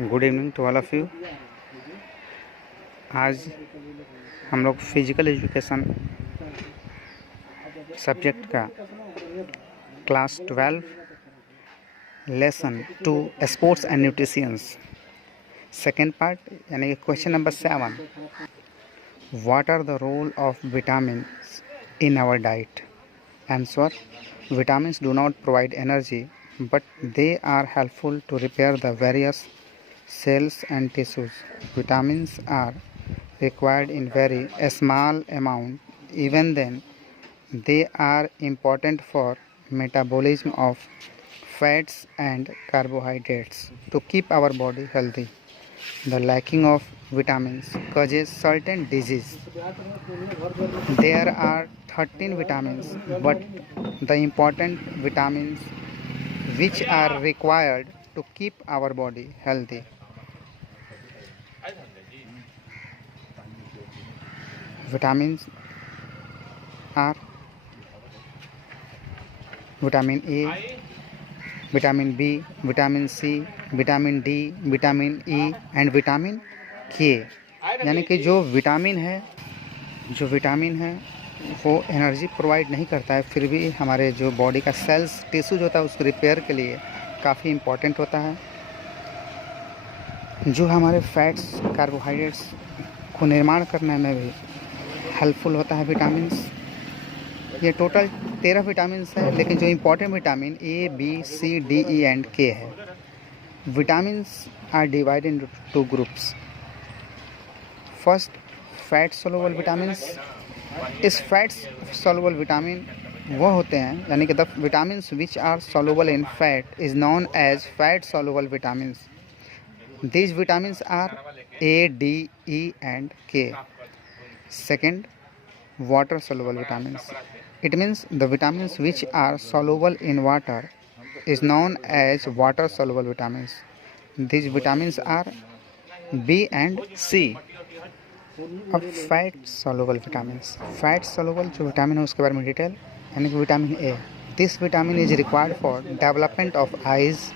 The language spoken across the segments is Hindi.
Good evening to all of you. आज हम लोग फिजिकल एजुकेशन सब्जेक्ट का class 12 lesson 2 sports and nutritions second part यानी कि question number 7, what are the role of vitamins in our diet? Answer, vitamins do not provide energy, but they are helpful to repair the various cells and tissues. Vitamins are required in very small amount. Even then, they are important for metabolism of fats and carbohydrates to keep our body healthy. The lacking of vitamins causes certain disease. There are 13 vitamins, but the important vitamins which are required to keep our body healthy. Vitamins are vitamin A, vitamin B, vitamin C, vitamin D, vitamin E and vitamin K। यानी कि जो विटामिन है वो एनर्जी प्रोवाइड नहीं करता है, फिर भी हमारे जो बॉडी का सेल्स टिश्यू जो होता है उसको रिपेयर के लिए काफ़ी इम्पोर्टेंट होता है। जो हमारे फैट्स कार्बोहाइड्रेट्स को निर्माण करने में भी हेल्पफुल होता है विटामिन्स। ये टोटल 13 विटामिन्स है, लेकिन जो important vitamin A B C D E and K है। Vitamins are divided into 2 groups. First, fat soluble vitamins. इस फैट सोलुबल विटामिन वो होते हैं यानी कि the vitamins which are soluble in fat is known as fat soluble vitamins. These vitamins are A D E and K. Second, water soluble vitamins. It means the vitamins which are soluble in water is known as water soluble vitamins. These vitamins are B and C. अब fat soluble vitamins. Fat soluble जो विटामिन है उसके बारे में डिटेल, यानी कि vitamin A. This vitamin is required for development of eyes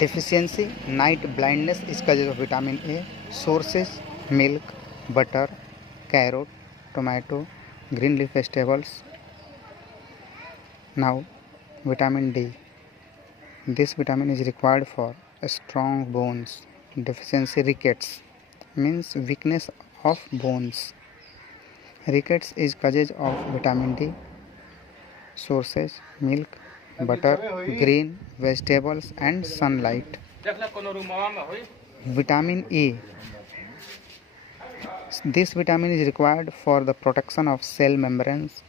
deficiency, night blindness is causes of vitamin A. Sources: milk, butter, carrot, tomato, green leaf vegetables. Now, vitamin D. This vitamin is required for strong bones. Deficiency: rickets, means weakness of bones. Rickets is causes of vitamin D. Sources: milk, butter, green vegetables and sunlight. Vitamin E. This vitamin is required for the protection of cell membranes,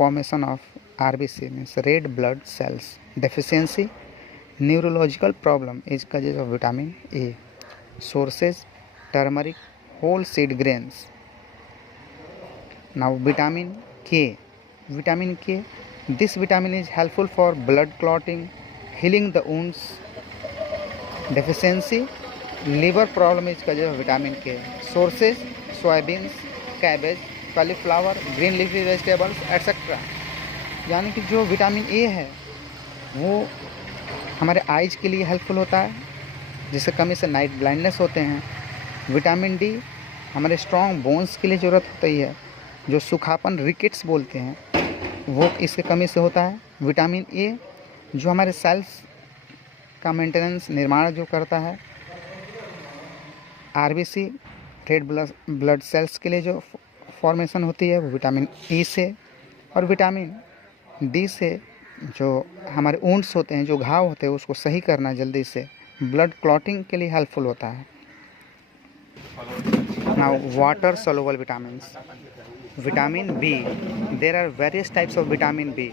formation of RBC, means red blood cells. Deficiency: neurological problem is causes of vitamin E. Sources: turmeric, whole seed grains. Now vitamin K. Vitamin K. This vitamin is helpful for blood clotting, healing the wounds. Deficiency: liver problem is causes of vitamin K. Sources: soybeans, cabbage, cauliflower, green leafy vegetables etc. यानी कि जो विटामिन ए है वो हमारे आइज के लिए हेल्पफुल होता है, जिससे कमी से नाइट ब्लाइंडनेस होते हैं। विटामिन डी हमारे स्ट्रॉन्ग बोन्स के लिए ज़रूरत होती है, जो सूखापन रिकेट्स बोलते हैं वो इसके कमी से होता है। विटामिन ए जो हमारे सेल्स का मेंटेनेंस निर्माण जो करता है। आरबीसी रेड ब्लड सेल्स के लिए जो फॉर्मेशन होती है वो विटामिन ई से, और विटामिन डी से जो हमारे वुंड्स होते हैं, जो घाव होते हैं उसको सही करना जल्दी से, ब्लड क्लॉटिंग के लिए हेल्पफुल होता है। Now water soluble vitamins. Vitamin B. There are various types of vitamin B,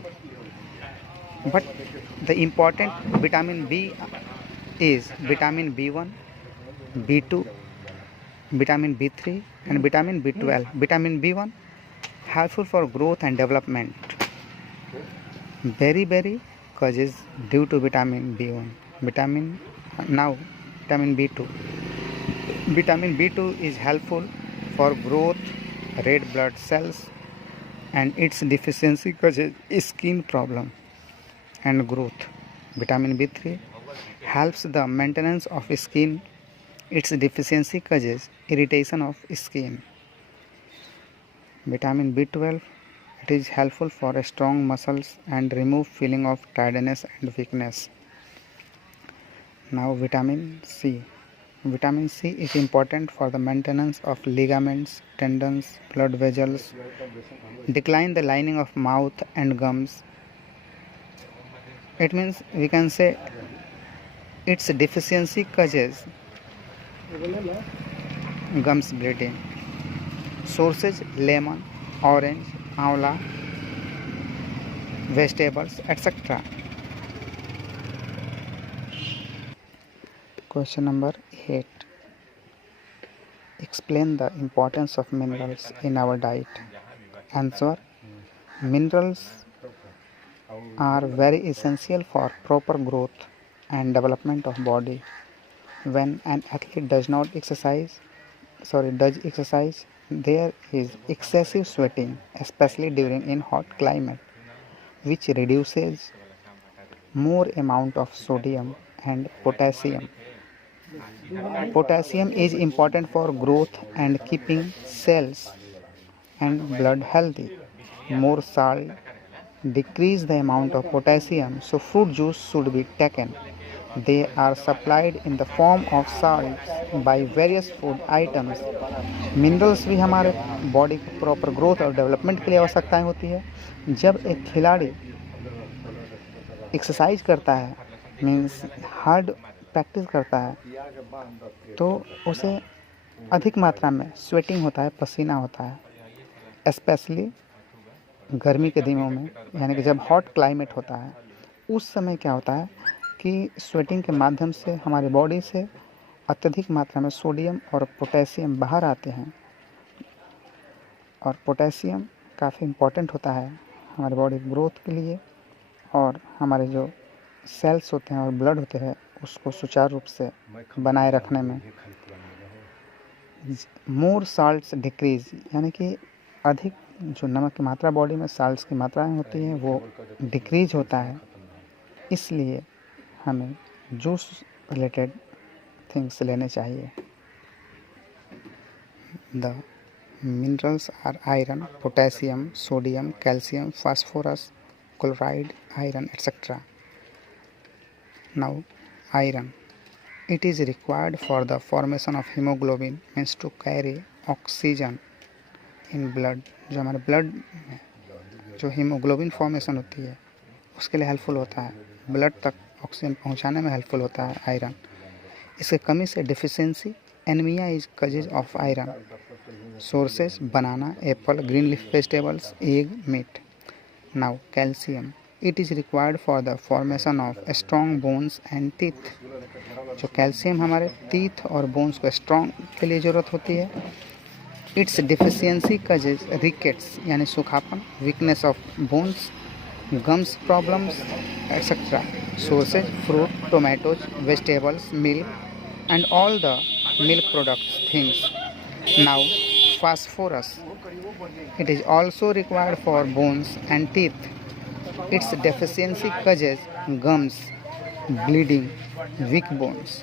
but the important vitamin B is vitamin B1, B2, vitamin B3 and vitamin B12. Vitamin B1 helpful for growth and development. Berry causes due to vitamin B1. Now vitamin B2. Vitamin B2 is helpful for growth, red blood cells, and its deficiency causes skin problem and growth. Vitamin B3 helps the maintenance of skin. Its deficiency causes irritation of skin. Vitamin B12, it is helpful for strong muscles and remove feeling of tiredness and weakness. Now vitamin C. Vitamin C is important for the maintenance of ligaments, tendons, blood vessels, decline the lining of mouth and gums. It means we can say its deficiency causes gums bleeding. Sources: lemon, orange, amla, vegetables, etc. Question number 8. Explain the importance of minerals in our diet. Answer: minerals are very essential for proper growth and development of body. When an athlete does exercise, there is excessive sweating, especially during in hot climate, which reduces more amount of sodium and potassium. Potassium is important for growth and keeping cells and blood healthy. More salt decrease the amount of potassium, so fruit juice should be taken. They are supplied in the form of salts by various food items. Minerals भी हमारे बॉडी को प्रॉपर ग्रोथ और डेवलपमेंट के लिए आवश्यकताएं होती है. जब एक खिलाड़ी एक्सरसाइज करता है, मीन्स हार्ड प्रैक्टिस करता है, तो उसे अधिक मात्रा में स्वेटिंग होता है, पसीना होता है. स्पेशली गर्मी के दिनों में, यानी कि जब हॉट क्लाइमेट होता है, उस समय क्या होता है कि स्वेटिंग के माध्यम से हमारी बॉडी से अत्यधिक मात्रा में सोडियम और पोटेशियम बाहर आते हैं. और पोटेशियम काफ़ी इम्पोर्टेंट होता है हमारी बॉडी ग्रोथ के लिए, और हमारे जो सेल्स होते हैं और ब्लड होते हैं उसको सुचारू रूप से बनाए रखने में. मोर साल्ट्स डिक्रीज, यानी कि अधिक जो नमक की मात्रा बॉडी में साल्ट्स की मात्राएं होती हैं वो डिक्रीज होता है. इसलिए हमें जूस रिलेटेड थिंग्स लेने चाहिए. The minerals are iron, potassium, sodium, calcium, phosphorus, chloride, iron, etc. Now, iron. It is required for the formation of hemoglobin, means to carry oxygen in blood. जो हमारे ब्लड में जो हीमोग्लोबिन फॉर्मेशन होती है उसके लिए हेल्पफुल होता है, ब्लड तक ऑक्सीजन पहुंचाने में हेल्पफुल होता है आयरन. इसके कमी से deficiency anaemia is causes of iron. Sources: banana, apple, green leaf vegetables, egg, meat. Now calcium. It is required for the formation of strong bones and teeth. जो कैल्शियम हमारे टीथ और बोन्स को स्ट्रॉन्ग के लिए ज़रूरत होती है. इट्स डिफिशियंसी कजेज रिकेट्स, यानी सूखापन, weakness of bones, gums problems, etc. Sources: fruit, tomatoes, vegetables, milk and all the milk products things. Now phosphorus. It is also required for bones and teeth. Its deficiency causes gums, bleeding, weak bones.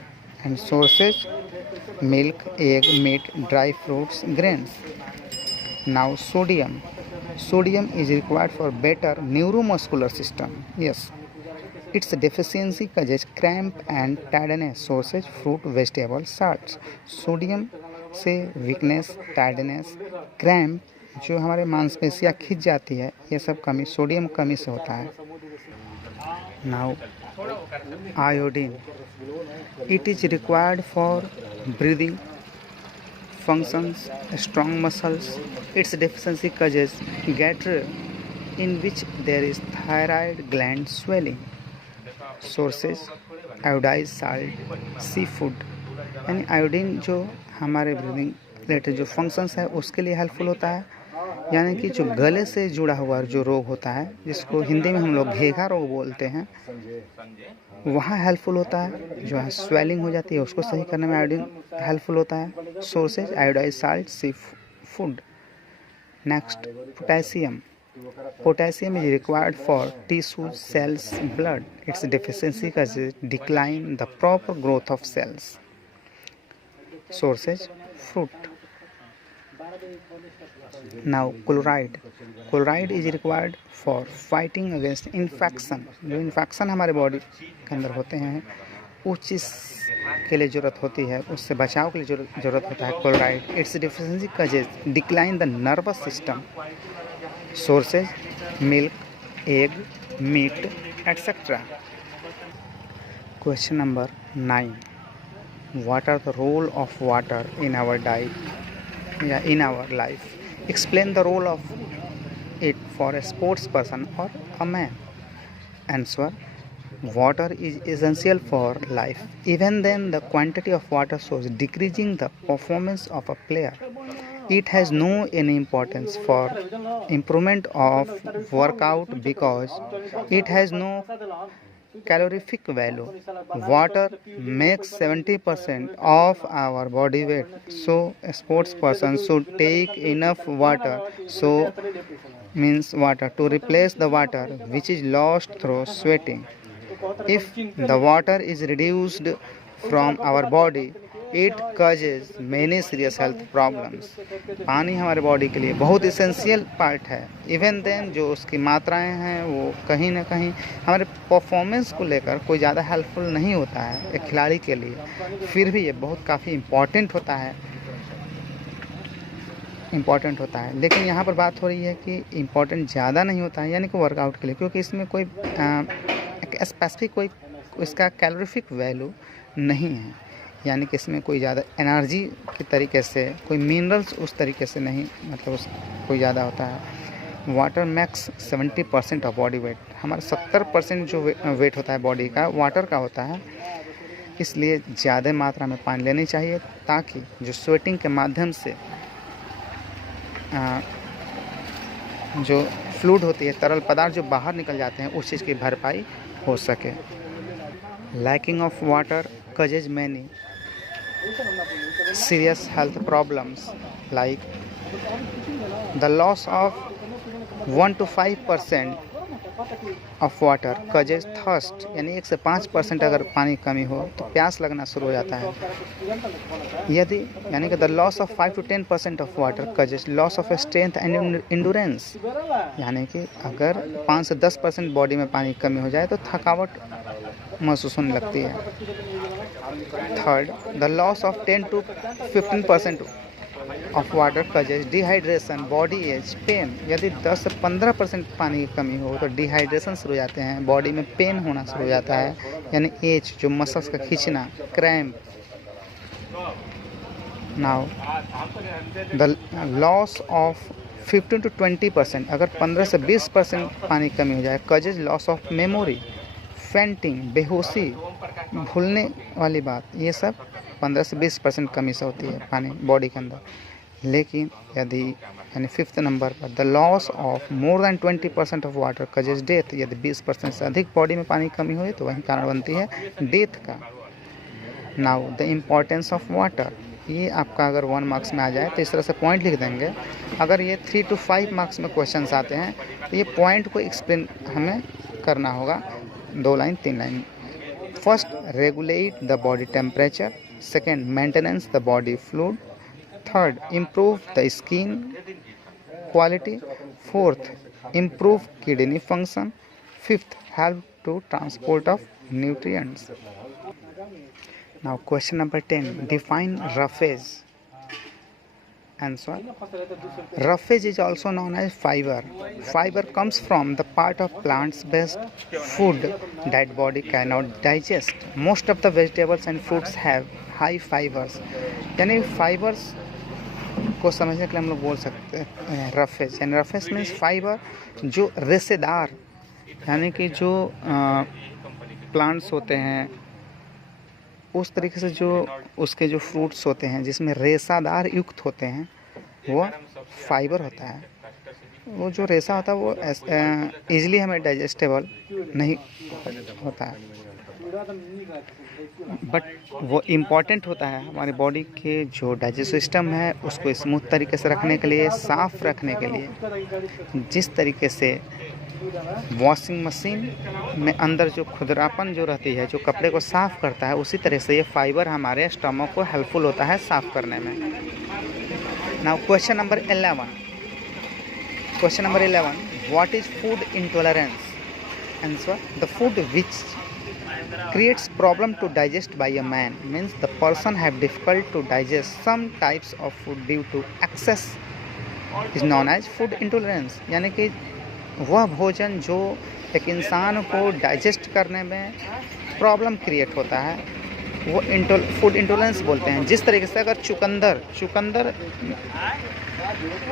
And sources: milk, egg, meat, dry fruits, grains. Now sodium. Sodium is required for better neuromuscular system. Yes. Its deficiency causes cramp and tiredness. Sources: fruit, vegetables, salts. Sodium से वीकनेस, टायर्डनेस, क्रैम्प, जो हमारे मांसपेशियाँ खिंच जाती है, ये सब कमी सोडियम कमी से होता है. Now iodine. It is required for breathing functions, strong muscles. Its deficiency causes goiter, in which there is thyroid gland swelling. Sources: iodized salt, seafood. यानी आयोडीन जो हमारे ब्रीदिंग रिलेटेड जो फंक्शंस है उसके लिए हेल्पफुल होता है. यानी कि जो गले से जुड़ा हुआ जो रोग होता है, जिसको हिंदी में हम लोग घेघा रोग बोलते हैं, वहाँ हेल्पफुल होता है. जो है स्वेलिंग हो जाती है उसको सही करने में आयोडीन हेल्पफुल होता है. Sources: iodise salt, seafood. Next potassium. Potassium is required for tissue cells blood. Its deficiency causes decline the proper growth of cells. Sources: fruit. Now chloride. Chloride is required for fighting against infection. जो इन्फेक्शन हमारे बॉडी के अंदर होते हैं उस चीज़ के लिए ज़रूरत होती है, उससे बचाव के लिए ज़रूरत होता है chloride. Its deficiency causes decline the nervous system. Sources: milk, egg, meat, etcetera. Question number 9. What are the role of water in our diet? In our life? Explain the role of it for a sports person or a man. Answer: water is essential for life. Even then, the quantity of water shows decreasing the performance of a player. It has no any importance for improvement of workout because it has no calorific value. Water makes 70% of our body weight, so a sports person should take enough water, so means water, to replace the water which is lost through sweating. If the water is reduced from our body, it causes many serious health problems. पानी हमारे बॉडी के लिए बहुत इसेंशियल पार्ट है. इवन देन जो उसकी मात्राएं हैं वो कहीं ना कहीं हमारे परफॉर्मेंस को लेकर कोई ज़्यादा हेल्पफुल नहीं होता है एक खिलाड़ी के लिए, फिर भी ये बहुत काफ़ी इम्पॉर्टेंट होता है. लेकिन यहाँ पर बात हो रही है कि इम्पॉर्टेंट ज़्यादा नहीं होता है, यानी कि वर्कआउट के लिए, क्योंकि इसमें कोई स्पेसिफिक कोई इसका कैलोरीफिक वैल्यू नहीं है, यानी कि इसमें कोई ज़्यादा एनर्जी के तरीके से कोई मिनरल्स उस तरीके से नहीं, मतलब उस कोई ज़्यादा होता है. Water max 70% of body weight. हमारा 70% जो वेट होता है बॉडी का वाटर का होता है, इसलिए ज़्यादा मात्रा में पानी लेनी चाहिए ताकि जो स्वेटिंग के माध्यम से जो फ्लूइड होती है, तरल पदार्थ जो बाहर निकल जाते हैं, उस चीज़ की भरपाई हो सके. Lacking of water causes many serious health problems like the loss of 1 to 5% of water causes thirst, यानी 1 से 5% अगर पानी कमी हो तो प्यास लगना शुरू हो जाता है. यदि यानी कि the loss of 5 to 10% of water causes loss of strength and endurance, यानी कि अगर 5 से 10% बॉडी में पानी कमी हो जाए तो थकावट महसूस होने लगती है. Third, the loss of 10 to 15% of water causes dehydration, body ache, pain. यदि 10 से 15% पानी की कमी हो तो डिहाइड्रेशन शुरू हो जाते हैं, बॉडी में पेन होना शुरू हो जाता है, यानी एज जो मसल्स का खींचना, cramp. Now the loss of 15 to 20%, अगर 15 से 20% पानी की कमी हो जाए, causes loss of memory, fainting, बेहोशी, भूलने वाली बात. ये सब 15 से 20% कमी से होती है पानी बॉडी के अंदर. लेकिन यदि यानी 5th नंबर पर the loss of more than 20% of water causes death, यदि 20% से अधिक बॉडी में पानी की कमी हुई तो वही कारण बनती है डेथ का. Now the importance of water, ये आपका अगर 1 मार्क्स में आ जाए तो इस तरह से पॉइंट लिख देंगे. अगर ये 3 to 5 मार्क्स में क्वेश्चन आते हैं तो ये पॉइंट को एक्सप्लेन हमें करना होगा 2 line 3 line. First, regulate the body temperature. Second, maintenance the body fluid. Third, improve the skin quality. Fourth, improve kidney function. Fifth, help to transport of nutrients. Now question number 10, define roughage. Answer: roughage is also known as fiber. Fiber comes from the part of plants-based food that body cannot digest. Most of the vegetables and fruits have high fibers. यानी fibers को समझने के लिए हम लोग बोल सकते हैं roughage. यानी roughage मीन्स फाइबर जो रेशेदार, यानी कि जो प्लांट्स होते हैं उस तरीके से जो उसके जो फ्रूट्स होते हैं जिसमें रेसादार युक्त होते हैं वो फाइबर होता है. वो जो रेसा होता है वो ईजिली हमें डाइजेस्टेबल नहीं होता है. बट वो इम्पॉर्टेंट होता है हमारी बॉडी के जो डाइजेस्ट सिस्टम है उसको स्मूथ तरीके से रखने के लिए, साफ़ रखने के लिए। जिस तरीके से वॉशिंग मशीन में अंदर जो खुरदरापन जो रहती है, जो कपड़े को साफ़ करता है, उसी तरह से ये फाइबर हमारे स्टमक को हेल्पफुल होता है साफ़ करने में। Now question number 11, what is food intolerance? Answer, the food which creates problem to digest by a man means the person have difficult to digest some types of food due to excess is known as food intolerance। यानी कि वह भोजन जो एक इंसान को डाइजेस्ट करने में प्रॉब्लम क्रिएट होता है वो फूड इंटॉलरेंस बोलते हैं। जिस तरीके से अगर चुकंदर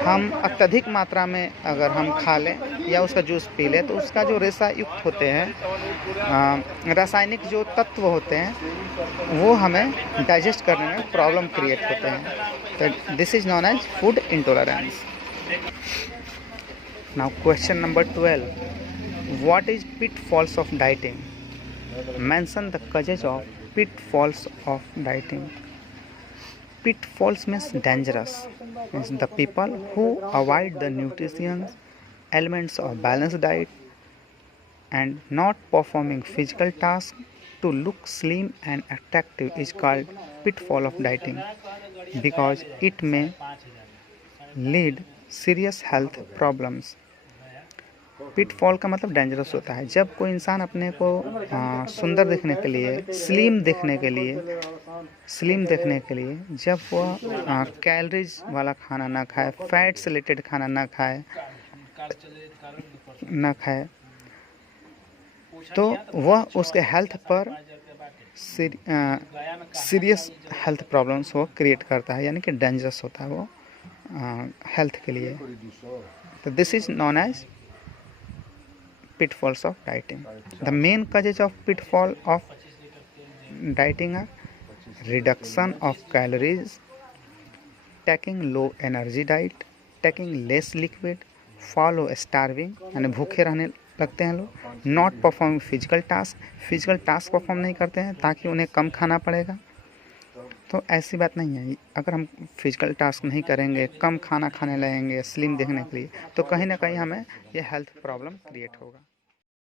हम अत्यधिक मात्रा में अगर हम खा लें या उसका जूस पी लें तो उसका जो रेशा युक्त होते हैं, रासायनिक जो तत्व होते हैं वो हमें डाइजेस्ट करने में प्रॉब्लम क्रिएट होते हैं। तो this is known as food intolerance. Now question number 12, what is pitfalls of dieting? Mention the causes of pitfalls of dieting. Pitfalls means dangerous, means the people who avoid the nutritious elements of balanced diet and not performing physical tasks to look slim and attractive is called pitfall of dieting because it may lead serious health problems। Pitfall का मतलब डेंजरस होता है। जब कोई इंसान अपने को सुंदर दिखने के लिए, स्लिम दिखने के लिए जब वह कैलोरीज वाला खाना ना खाए, फैट से रिलेटेड खाना ना खाए तो वह उसके हेल्थ पर सीरियस हेल्थ प्रॉब्लम्स वो क्रिएट करता है, यानी कि डेंजरस होता है वो हेल्थ के लिए। तो this is known as pitfalls of dieting। The main causes of pitfall of dieting are reduction of calories, taking low energy diet, taking less liquid, follow starving यानी भूखे रहने लगते हैं लोग, not performing physical task perform नहीं करते हैं ताकि उन्हें कम खाना पड़ेगा। तो ऐसी बात नहीं है, अगर हम फिजिकल टास्क नहीं करेंगे, कम खाना खाने लगेंगे स्लिम दिखने के लिए तो कहीं ना कहीं हमें ये हेल्थ प्रॉब्लम क्रिएट होगा।